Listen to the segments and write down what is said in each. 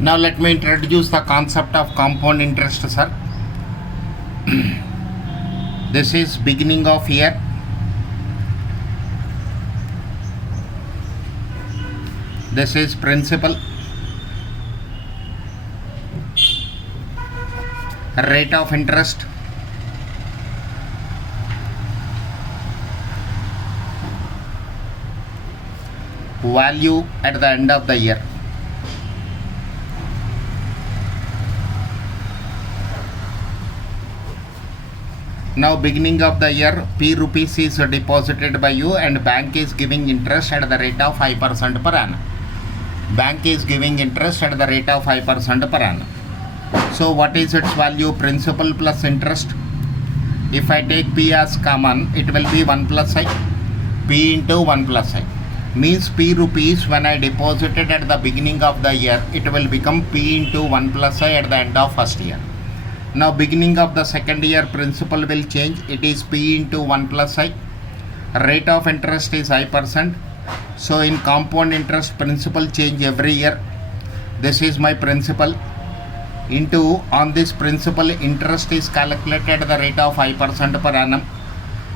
Now let me introduce the concept of compound interest, sir. This is beginning of year. This is principal, rate of interest, value at the end of the year. Now beginning of the year, P rupees is deposited by you and bank is giving interest at the rate of 5% per annum. Bank is giving interest at the rate of 5% per annum. So what is its value? Principal plus interest. If I take P as common, it will be 1 plus I. P into 1 plus I. Means P rupees when I deposited at the beginning of the year, it will become P into 1 plus I at the end of first year. Now beginning of the second year, principal will change. It is P into 1 plus I. Rate of interest is I%. So in compound interest, principal change every year. This is my principal. Into on this principal, interest is calculated at the rate of 5% per annum.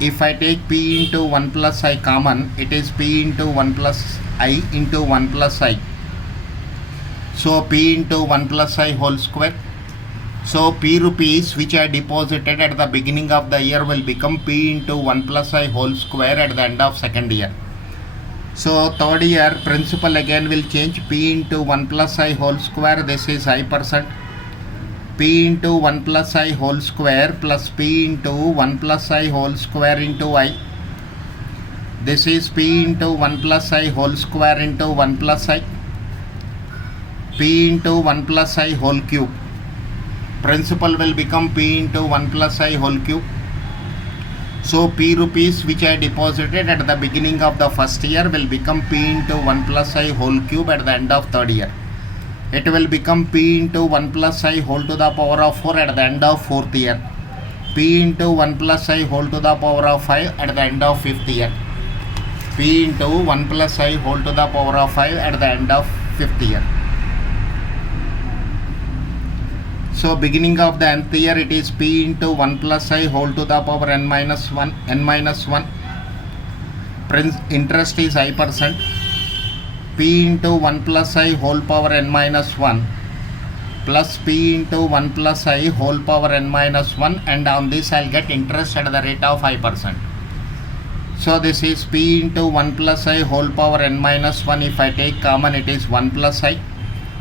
If I take P into 1 plus I common, it is P into 1 plus I into 1 plus I. So P into 1 plus I whole square. So P rupees which I deposited at the beginning of the year will become P into 1 plus I whole square at the end of second year. So third year, principal again will change. P into 1 plus I whole square, this is I%. P into 1 plus I whole square plus P into 1 plus I whole square into I. This is P into 1 plus I whole square into 1 plus I. P into 1 plus I whole cube. Principal will become P into 1 plus I whole cube. So P rupees which I deposited at the beginning of the first year will become P into 1 plus I whole cube at the end of third year. It will become P into 1 plus I whole to the power of 4 at the end of fourth year. P into 1 plus I whole to the power of 5 at the end of fifth year. P into 1 plus I whole to the power of 5 at the end of fifth year. So beginning of the nth year, it is P into 1 plus I whole to the power n minus 1. Interest is I%. P into 1 plus I whole power n minus 1 plus P into 1 plus I whole power n minus 1, and on this I'll get interest at the rate of 5%. So this is P into 1 plus I whole power n minus 1. If I take common, it is 1 plus I.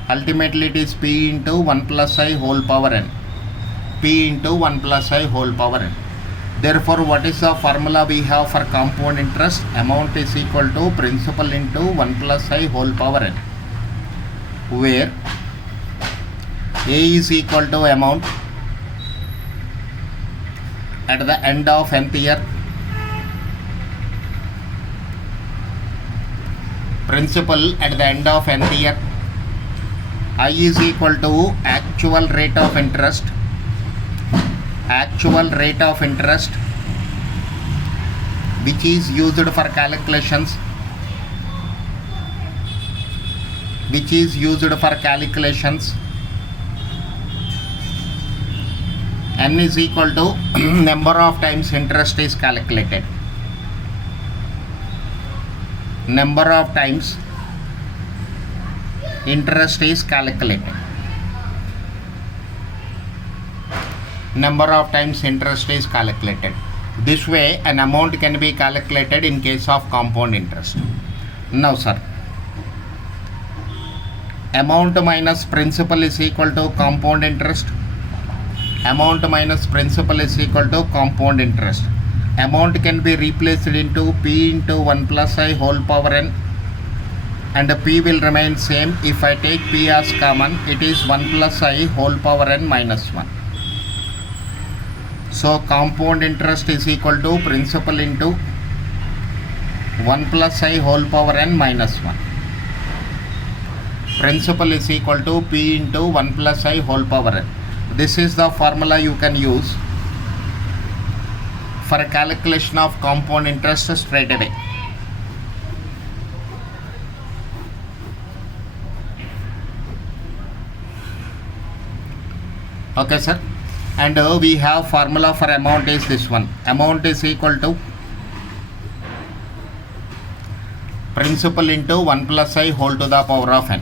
Ultimately it is P into 1 plus I whole power n. P into 1 plus I whole power n. Therefore, what is the formula we have for compound interest? Amount is equal to principal into 1 plus I whole power n, where A is equal to amount at the end of nth year, principal at the end of nth year, I is equal to actual rate of interest, which is used for calculations, n is equal to number of times interest is calculated. Number of times interest is calculated. This way an amount can be calculated in case of compound interest. Now sir, amount minus principal is equal to compound interest. Amount can be replaced into P into 1 plus I whole power n, and P will remain same. If I take P as common, it is 1 plus I whole power n minus 1. So compound interest is equal to principal into 1 plus I whole power n minus 1. Principal is equal to P into 1 plus I whole power n. This is the formula you can use for a calculation of compound interest straight away. Okay, sir. And we have formula for amount is this one. Amount is equal to principal into 1 plus I whole to the power of n.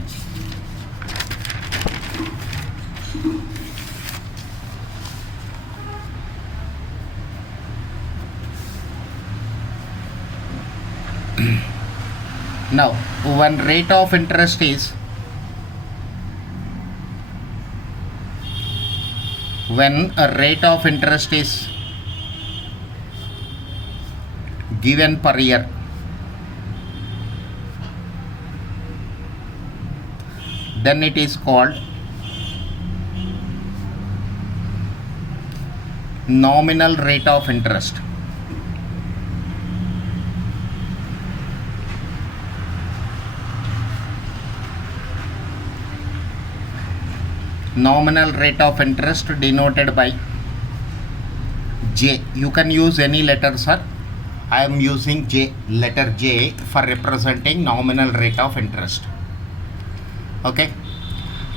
Now, when rate of interest is given per year, then it is called nominal rate of interest. Nominal rate of interest denoted by J. You can use any letter, sir. I am using J, letter J, for representing nominal rate of interest. Okay,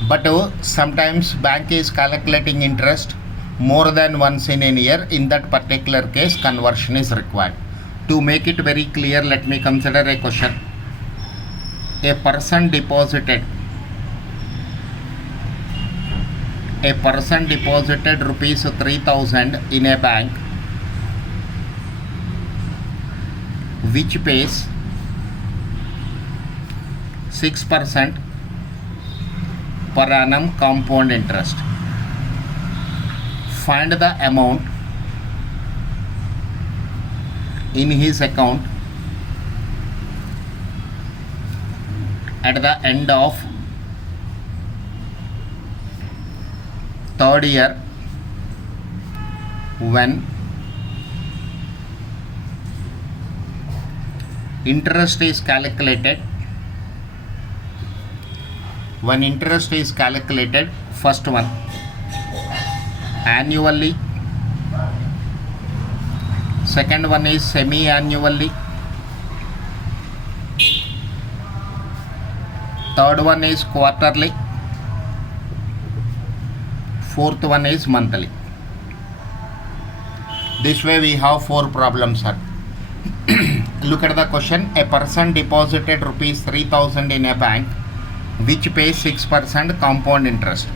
but sometimes bank is calculating interest more than once in a year. In that particular case, conversion is required. To make it very clear, let me consider a question. A person deposited rupees 3,000 in a bank which pays 6% per annum compound interest. Find the amount in his account at the end of third year when interest is calculated. First one, annually. Second one is semi-annually. Third one is quarterly. Fourth one is monthly. This way we have 4 problems, sir. Look at the question. A person deposited rupees 3,000 in a bank which pays 6% compound interest.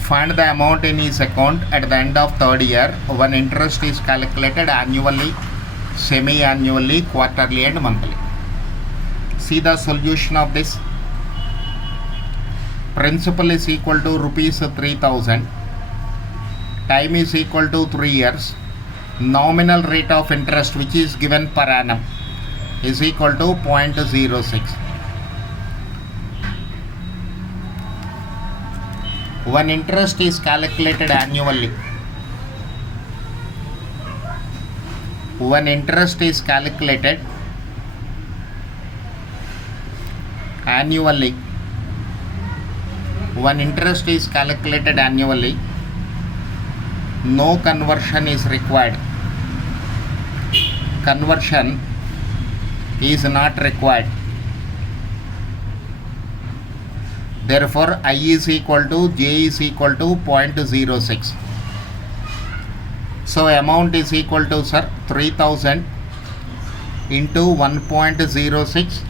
Find the amount in his account at the end of third year when interest is calculated annually, semi-annually, quarterly and monthly. See the solution of this. Principal is equal to rupees 3,000. Time is equal to 3 years. Nominal rate of interest which is given per annum is equal to 0.06. When interest is calculated annually, no conversion is required. Conversion is not required. Therefore, I is equal to J is equal to 0.06. So, amount is equal to, sir, 3,000 into 1.06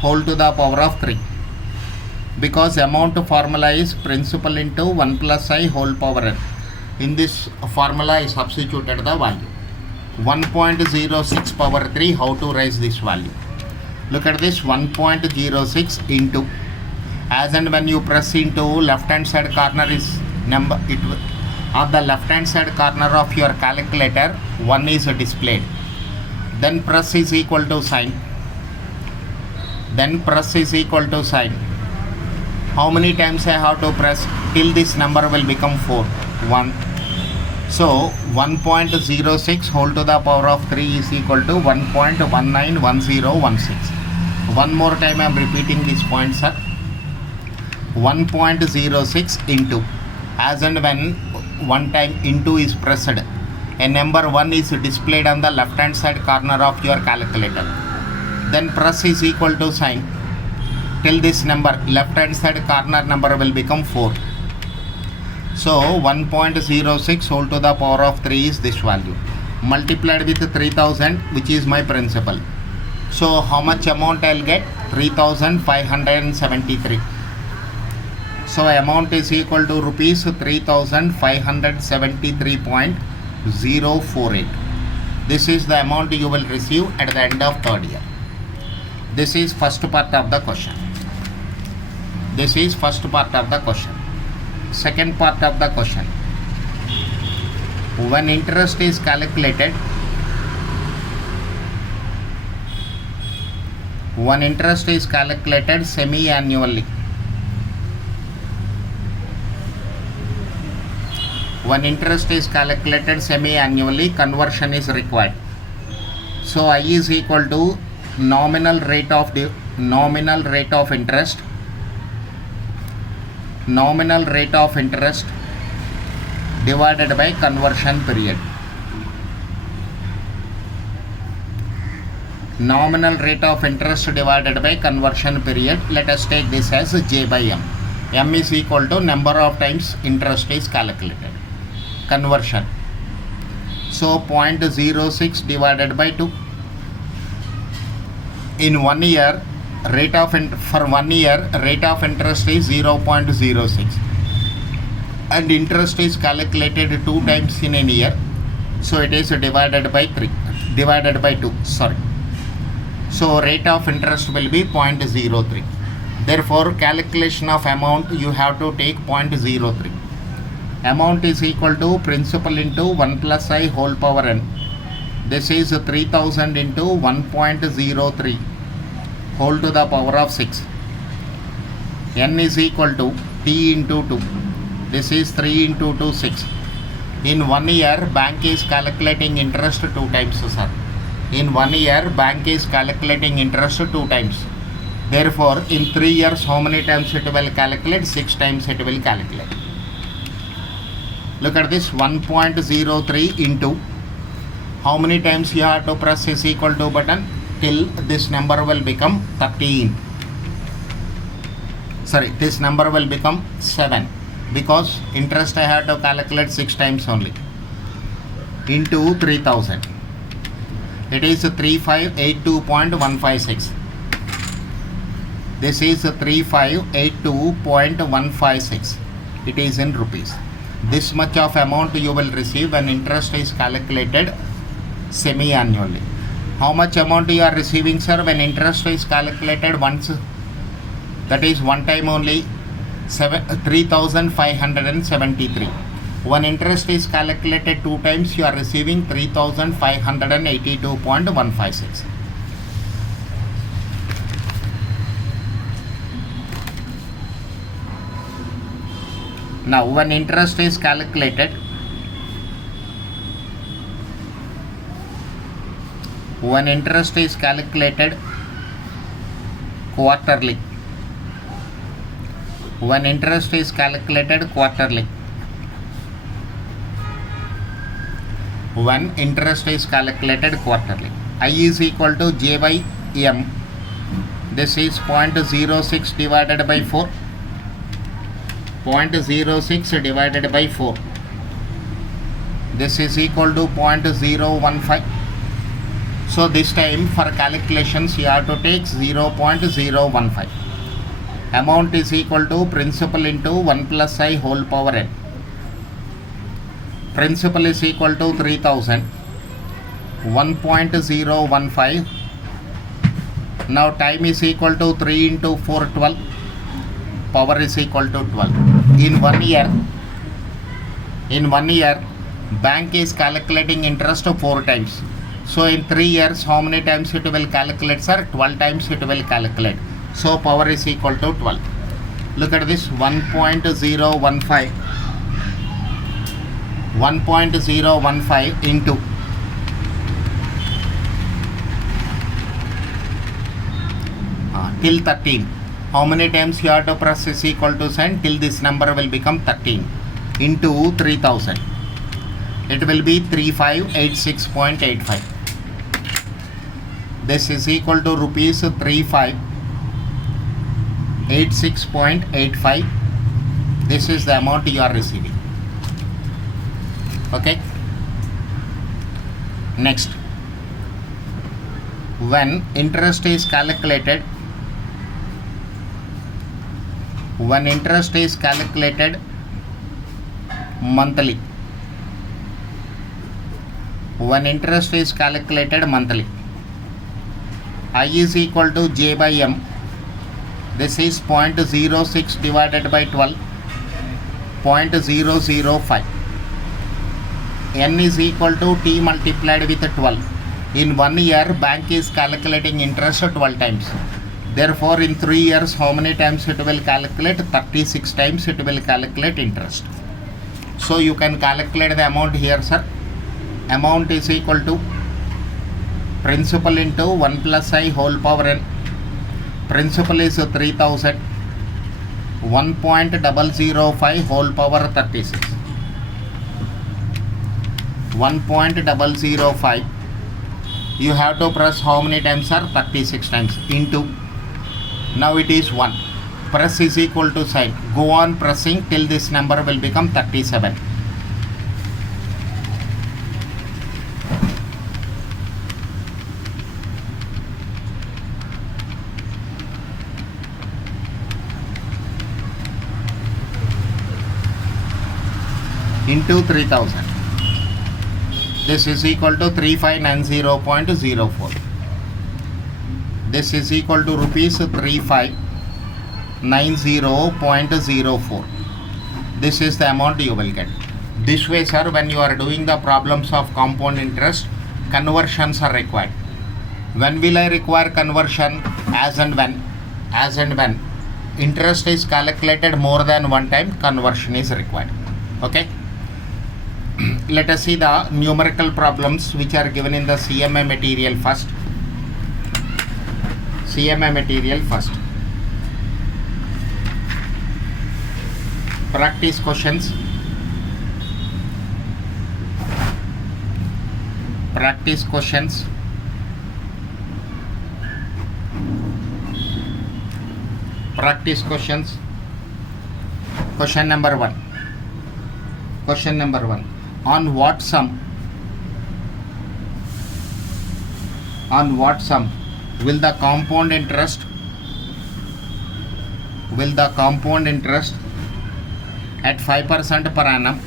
whole to the power of 3. Because amount formula is principal into 1 plus I whole power n. In this formula I substituted the value 1.06 power 3. How to raise this value? Look at this, 1.06 into, as and when you press into left hand side corner is number, it on the left hand side corner of your calculator 1 is displayed. Then press is equal to sign. How many times I have to press till this number will become 4? 1. So 1.06 whole to the power of 3 is equal to 1.191016. One more time I am repeating this point, sir. 1.06 into, as and when one time into is pressed, a number 1 is displayed on the left hand side corner of your calculator. Then press is equal to sign till this number, left hand side corner number will become 4. So 1.06 whole to the power of 3 is this value, multiplied with 3000, which is my principal. So how much amount I'll get? 3573. So amount is equal to rupees 3573.048. This is the amount you will receive at the end of third year. This is first part of the question. This is first part of the question. Second part of the question. When interest is calculated, semi-annually. When interest is calculated semi-annually, conversion is required. So I is equal to nominal rate of interest divided by conversion period. Nominal rate of interest divided by conversion period. Let us take this as J by M. M is equal to number of times interest is calculated. Conversion. So 0.06 divided by 2. In 1 year, rate of interest is 0.06, and interest is calculated 2 times in a year, so it is divided by 2. So rate of interest will be 0.03. Therefore calculation of amount you have to take 0.03. Amount is equal to principal into 1 plus I whole power n. This is 3000 into 1.03 whole to the power of 6. N is equal to T into 2. This is 3 into 2, 6. In 1 year, bank is calculating interest 2 times, sir. In 1 year, bank is calculating interest 2 times. Therefore, in 3 years, how many times it will calculate? 6 times it will calculate. Look at this, 1.03 into how many times you have to press is equal to button till this number will become 13. Sorry, this number will become 7, because interest I have to calculate 6 times only, into 3000. It is 3582.156. This is 3582.156. It is in rupees. This much of amount you will receive when interest is calculated semi-annually. How much amount you are receiving, sir, when interest is calculated once? That is one time only, 3573. When interest is calculated 2 times, you are receiving 3582.156. Now when interest is calculated, quarterly, I is equal to J by M. This is 0.06 divided by 4. 0.06 divided by 4. This is equal to 0.015. So this time for calculations you have to take 0.015. Amount is equal to principal into 1 plus I whole power n. Principal is equal to 3000. 1.015. Now time is equal to 3 into 4, 12. Power is equal to 12. In 1 year, bank is calculating interest 4 times. So in 3 years, how many times it will calculate, sir? 12 times it will calculate. So power is equal to 12. Look at this, 1.015. 1.015 into till 13. How many times you have to press is equal to sign till this number will become 13 into 3000. It will be 3586.85. This is equal to rupees 3586.85. This is the amount you are receiving. Okay. Next, when interest is calculated monthly, I is equal to J by M. This is 0.06 divided by 12, 0.005. N is equal to T multiplied with 12. In 1 year, bank is calculating interest 12 times. Therefore, in 3 years, how many times it will calculate? 36 times it will calculate interest. So you can calculate the amount here, sir. Amount is equal to principal into 1 plus I whole power n. Principal is 3000. 1.005 whole power 36. 1.005. You have to press how many times, sir? 36 times into. Now it is 1. Press is equal to sign. Go on pressing till this number will become 37. Into 3000. This is equal to 3590.04. This is equal to rupees 3590.04. This is the amount you will get. This way, sir, when you are doing the problems of compound interest, conversions are required. When will I require conversion? As and when interest is calculated more than one time, conversion is required. Okay. Let us see the numerical problems which are given in the CMA material first. Practice questions. Question number 1. On what sum will the compound interest at 5% per annum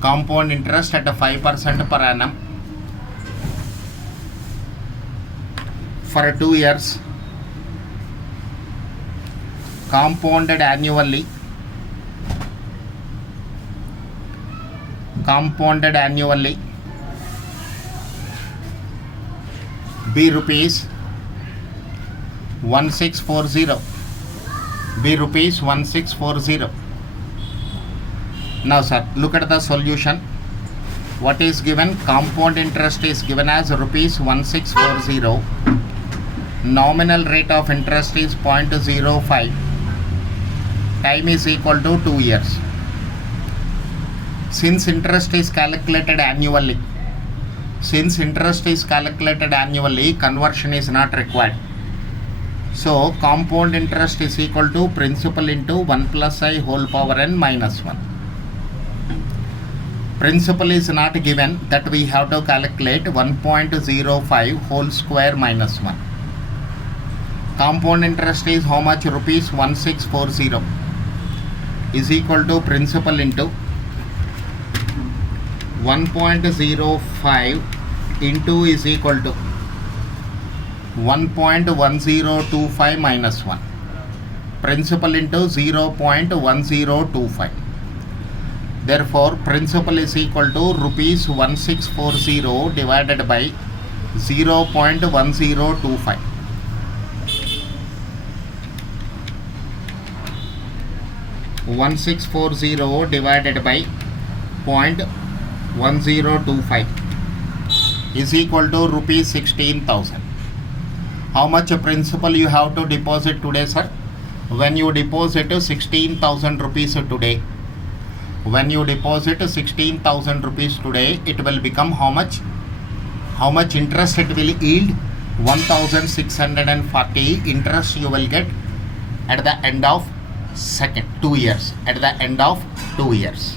compound interest at 5% per annum for 2 years, compounded annually be rupees 1640. Now, sir, look at the solution. What is given? Compound interest is given as rupees 1640. Nominal rate of interest is 0.05. Time is equal to 2 years. Since interest is calculated annually, conversion is not required. So compound interest is equal to principal into 1 plus I whole power n minus 1. Principal is not given, that we have to calculate 1.05 whole square minus 1. Compound interest is how much? Rupees 1640 is equal to principal into 1.05 into is equal to 1.1025 minus 1. Principal into 0.1025. Therefore, principal is equal to rupees 1640 divided by 0.1025. divided by 0.1025 is equal to rupees 16,000. How much principal you have to deposit today, sir? When you deposit 16,000 rupees today, it will become how much? How much interest it will yield? 1640 interest you will get at the end of 2 years, at the end of 2 years.